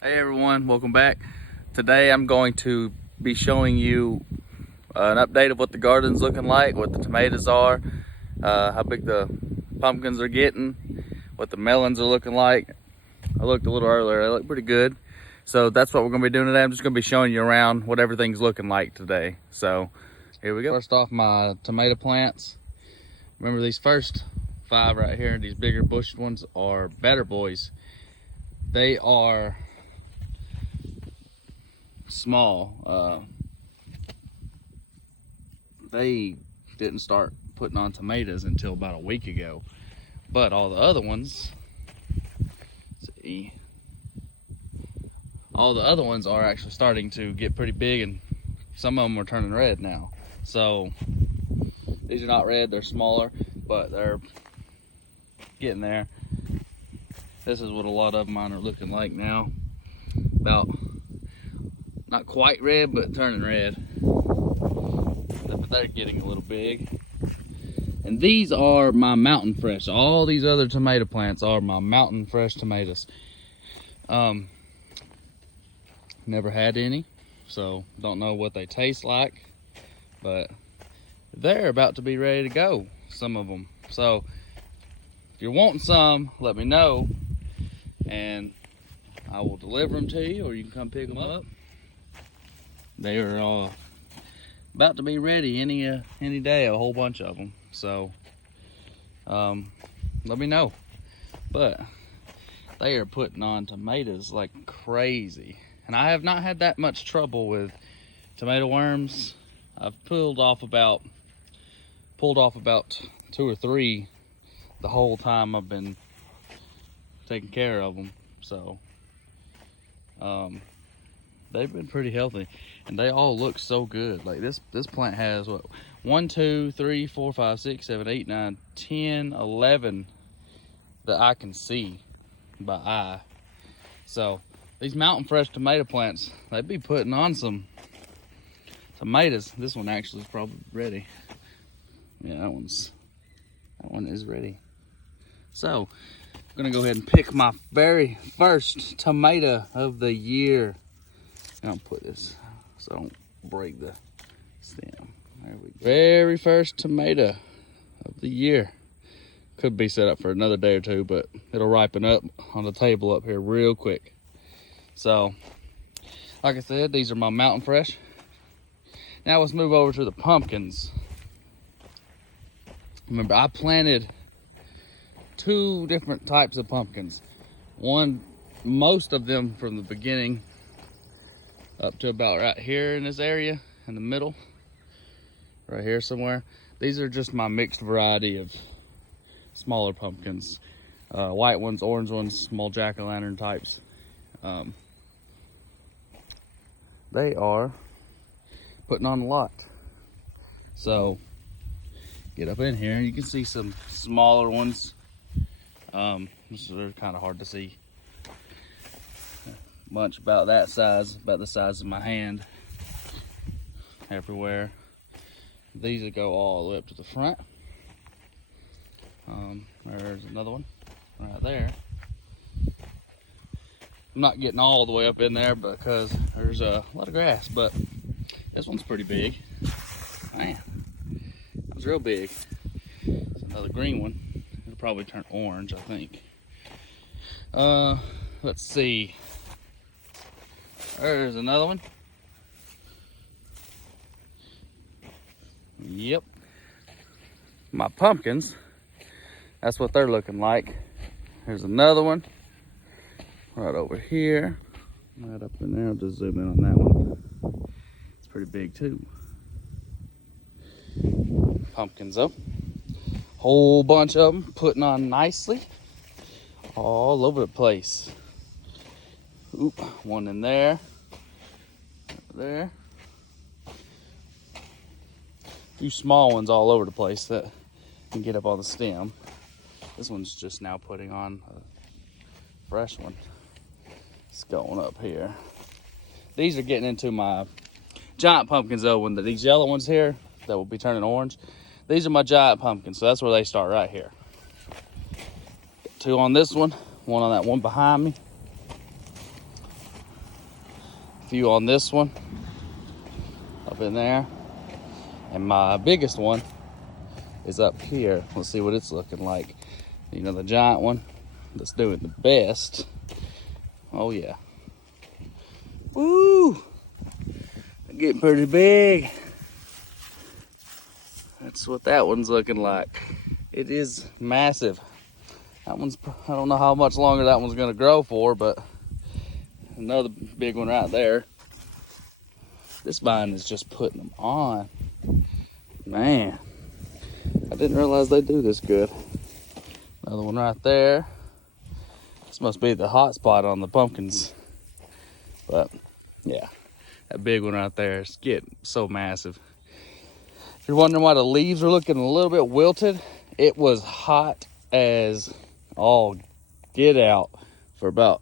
Hey everyone, welcome back. Today I'm going to be showing you an update of what the garden's looking like, what the tomatoes are, how big the pumpkins are getting, what the melons are looking like. I looked a little earlier, they look pretty good. So that's what we're gonna be doing today. I'm just gonna be showing you around what everything's looking like today. So here we go. First off, my tomato plants. Remember these first 5 right here, these bigger bushed ones are better boys. They are small. They didn't start putting on tomatoes until about a week ago, but all the other ones, all the other ones are actually starting to get pretty big, and some of them are turning red now. So these are not red, they're smaller, but they're getting there. This is what a lot of mine are looking like now. About not quite red, but turning red. But they're getting a little big. And these are my mountain fresh. All these other tomato plants are my mountain fresh tomatoes. Never had any, so don't know what they taste like, but they're about to be ready to go, some of them. So if you're wanting some, let me know, and I will deliver them to you, or you can come pick them up. They are all about to be ready any day, a whole bunch of them. So let me know. But they are putting on tomatoes like crazy, and I have not had that much trouble with tomato worms. I've pulled off about 2 or 3 the whole time I've been taking care of them. So they've been pretty healthy, and they all look so good. Like this plant has what, 1, 2, 3, 4, 5, 6, 7, 8, 9, 10, 11 that I can see by eye. So these mountain fresh tomato plants, they'd be putting on some tomatoes. This one actually is probably ready. Yeah, that one is ready. So I'm gonna go ahead and pick my very first tomato of the year. I'll put this so I don't break the stem. There we go. Very first tomato of the year. Could be set up for another day or two, but it'll ripen up on the table up here real quick. So, like I said, these are my mountain fresh. Now let's move over to the pumpkins. Remember, I planted 2 different types of pumpkins. Most of them from the beginning up to about right here in this area, in the middle, right here somewhere. These are just my mixed variety of smaller pumpkins. White ones, orange ones, small jack-o'-lantern types. They are putting on a lot. So get up in here, you can see some smaller ones. They're kind of hard to see. Bunch about that size, about the size of my hand, everywhere. These will go all the way up to the front. There's another one right there. I'm not getting all the way up in there because there's a lot of grass, but this one's pretty big. Man, that was real big. It's another green one. It'll probably turn orange, I think. Let's see. There's another one. Yep. My pumpkins, that's what they're looking like. There's another one right over here. Right up in there. I'll just zoom in on that one. It's pretty big too. Pumpkins up. Whole bunch of them putting on nicely. All over the place. Oop, one in there. There. A few small ones all over the place that can get up on the stem. This one's just now putting on a fresh one. It's going up here. These are getting into my giant pumpkins though. When these yellow ones here that will be turning orange, these are my giant pumpkins, so that's where they start, right here. Got 2 on this one on that one behind me. few on this one up in there, and my biggest one is up here. Let's see what it's looking like. You know, the giant one that's doing the best. Oh yeah. Woo! They're getting pretty big. That's what that one's looking like. It is massive. That one's, I don't know how much longer that one's gonna grow for, but another big one right there. This vine is just putting them on. Man, I didn't realize they do this good. Another one right there. This must be the hot spot on the pumpkins. But yeah, that big one right there is getting so massive. If you're wondering why the leaves are looking a little bit wilted, it was hot as all get out for about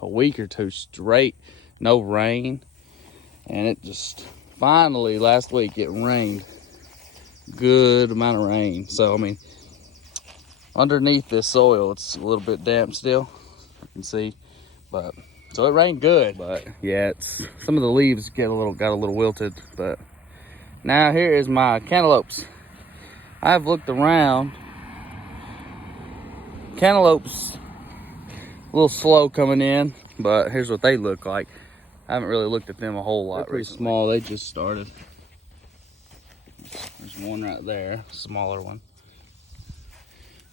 a week or two straight. No rain. And it just finally last week it rained. Good amount of rain. So I mean, underneath this soil it's a little bit damp still, you can see, but so it rained good. But yeah, it's some of the leaves got a little wilted. But now here is my cantaloupes. I've looked around. Cantaloupes a little slow coming in, but here's what they look like. I haven't really looked at them a whole lot. They're pretty small. They just started. There's one right there, smaller one.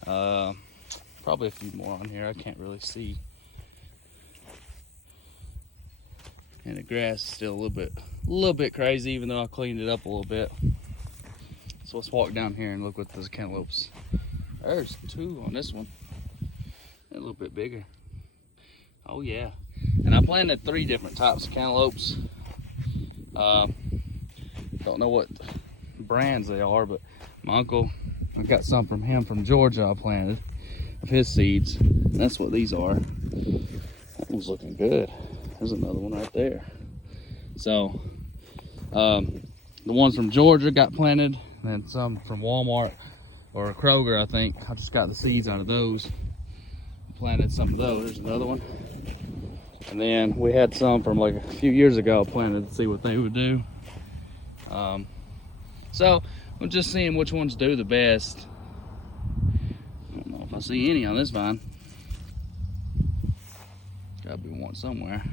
Probably a few more on here. I can't really see. And the grass is still a little bit crazy, even though I cleaned it up a little bit. So let's walk down here and look at those cantaloupes. There's two on this one. They're a little bit bigger. Oh yeah. And I planted 3 different types of cantaloupes. Don't know what brands they are, but my uncle, I got some from him from Georgia I planted of his seeds. And that's what these are. That one's looking good. There's another one right there. So the ones from Georgia got planted, and then some from Walmart or Kroger, I think. I just got the seeds out of those. Planted some of those. There's another one. And then we had some from like a few years ago planted to see what they would do. So I'm just seeing which ones do the best. I don't know if I see any on this vine. Gotta be one somewhere.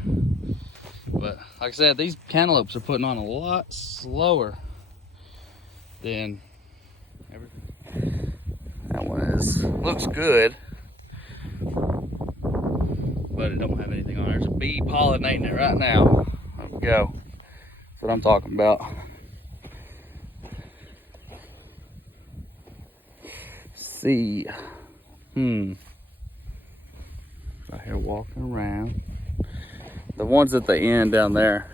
But like I said, these cantaloupes are putting on a lot slower than everything. That one looks good, but it don't have anything on it. There's a bee pollinating it right now. There we go. That's what I'm talking about. See. Out here walking around. The ones at the end down there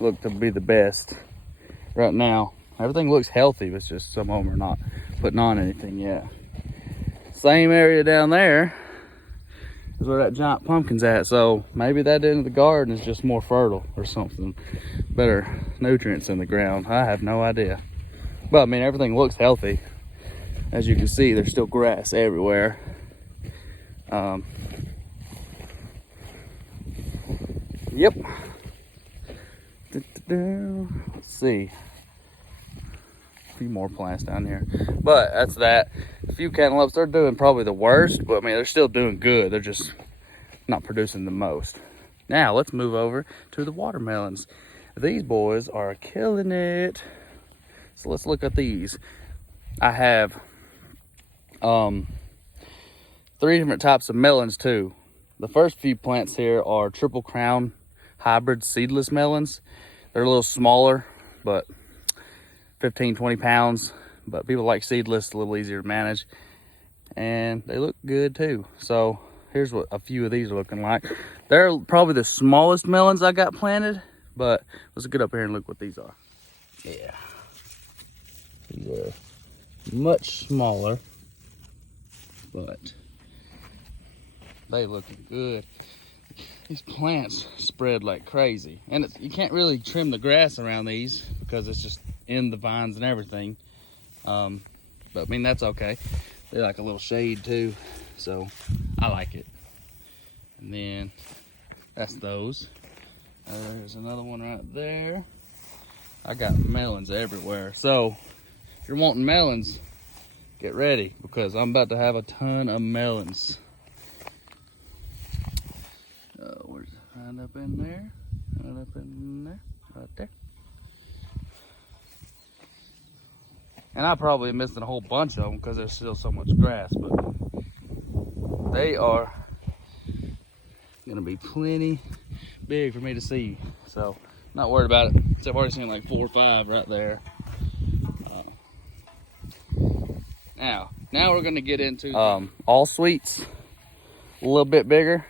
look to be the best right now. Everything looks healthy, but it's just some of them are not putting on anything yet. Same area down there is where that giant pumpkin's at, so maybe that end of the garden is just more fertile or something. Better nutrients in the ground. I have no idea. But I mean, everything looks healthy. As you can see, there's still grass everywhere. Yep. Let's see. A few more plants down here. But that's that. A few cantaloupes, they're doing probably the worst, but I mean, they're still doing good. They're just not producing the most. Now, let's move over to the watermelons. These boys are killing it. So let's look at these. I have 3 different types of melons too. The first few plants here are Triple Crown hybrid seedless melons. They're a little smaller, but 15-20 pounds, but people like seedless, a little easier to manage, and they look good too. So here's what a few of these are looking like. They're probably the smallest melons I got planted, but let's get up here and look what these are. Yeah, these are much smaller, but they looking good. These plants spread like crazy, and you can't really trim the grass around these because it's just in the vines and everything. But I mean, that's okay. They like a little shade too, so I like it. And then that's those. There's another one right there. I got melons everywhere. So if you're wanting melons, get ready because I'm about to have a ton of melons. Where's it? Right up in there. Right up in there. Right there. And I probably missing a whole bunch of them because there's still so much grass, but they are gonna be plenty big for me to see. So not worried about it. I've already seen like 4 or 5 right there. Now we're gonna get into all sweets, a little bit bigger,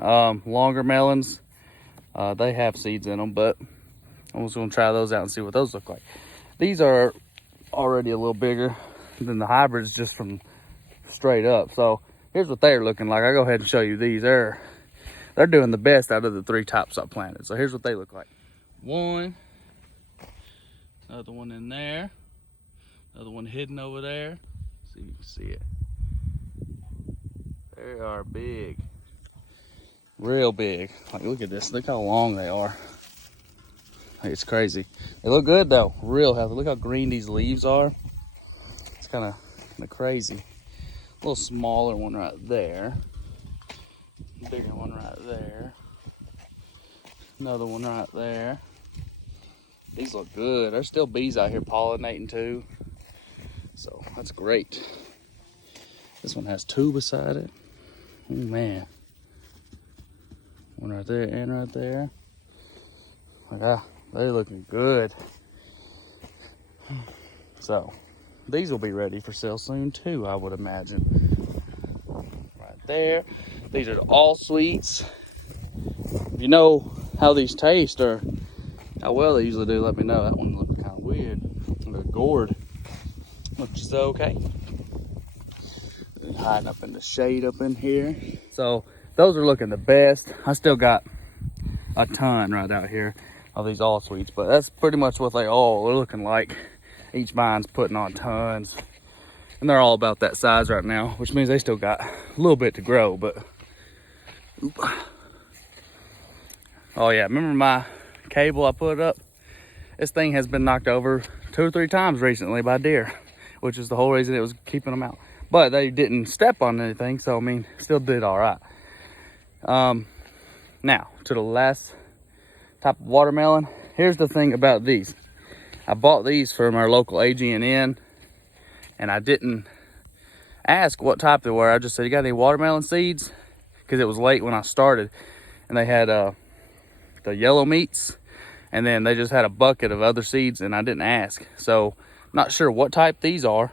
longer melons. They have seeds in them, but I'm just gonna try those out and see what those look like. These are already a little bigger than the hybrids just from straight up. So here's what they're looking like. I'll go ahead and show you these. They're doing the best out of the 3 types I planted. So here's what they look like. One, another one in there, another one hidden over there. See if you can see it. They are big, real big. Like, look at this. Look how long they are. Like, it's crazy. They look good though, real healthy. Look how green these leaves are. It's kind of crazy. A little smaller one right there. Bigger one right there. Another one right there. These look good. There's still bees out here pollinating too. So that's great. This one has 2 beside it. Oh man. One right there and right there. Like, they're looking good. So these will be ready for sale soon too, I would imagine. Right there. These are all sweets. If you know how these taste or how well they usually do, let me know. That one looks kind of weird. Like a gourd. Looks just okay. Hiding up in the shade up in here. So those are looking the best. I still got a ton right out here of these all sweets, but that's pretty much what they all are looking like. Each vine's putting on tons, and they're all about that size right now, which means they still got a little bit to grow. But oh yeah, remember my cable I put up? This thing has been knocked over 2 or 3 times recently by deer, which is the whole reason it was keeping them out. But they didn't step on anything, so I mean, still did all right. Now to the last type of watermelon. Here's the thing about these. I bought these from our local AG&N, and I didn't ask what type they were. I just said, you got any watermelon seeds? Because it was late when I started, and they had the yellow meats, and then they just had a bucket of other seeds, and I didn't ask. So not sure what type these are.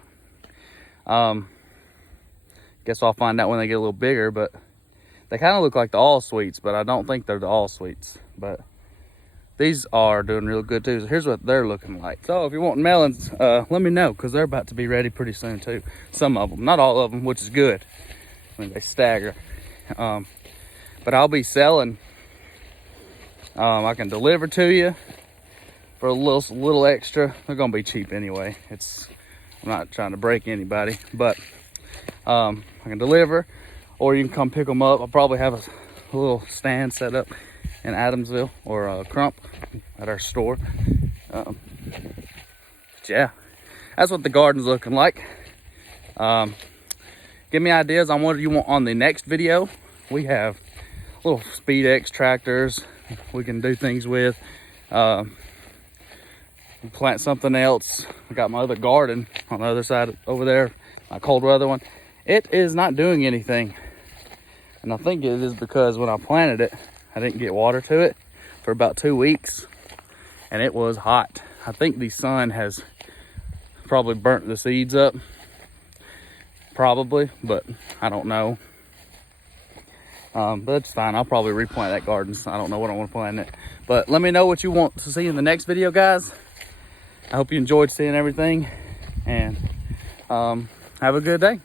Guess I'll find out when they get a little bigger, but they kind of look like the all sweets, but I don't think they're the all sweets. But these are doing real good too. So here's what they're looking like. So if you're wanting melons, let me know, because they're about to be ready pretty soon too. Some of them, not all of them, which is good. I mean, they stagger. But I'll be selling. I can deliver to you for a little extra. They're gonna be cheap anyway. I'm not trying to break anybody, but I can deliver, or you can come pick them up. I'll probably have a little stand set up in Adamsville or Crump at our store. But yeah, that's what the garden's looking like. Give me ideas on what you want on the next video. We have little Speed X tractors we can do things with. Plant something else. I got my other garden on the other side over there, my cold weather one. It is not doing anything, and I think it is because when I planted it, I didn't get water to it for about 2 weeks, and it was hot. I think the sun has probably burnt the seeds up, probably, but I don't know. But that's fine. I'll probably replant that garden. So I don't know what I want to plant in it, but let me know what you want to see in the next video, guys. I hope you enjoyed seeing everything, and have a good day.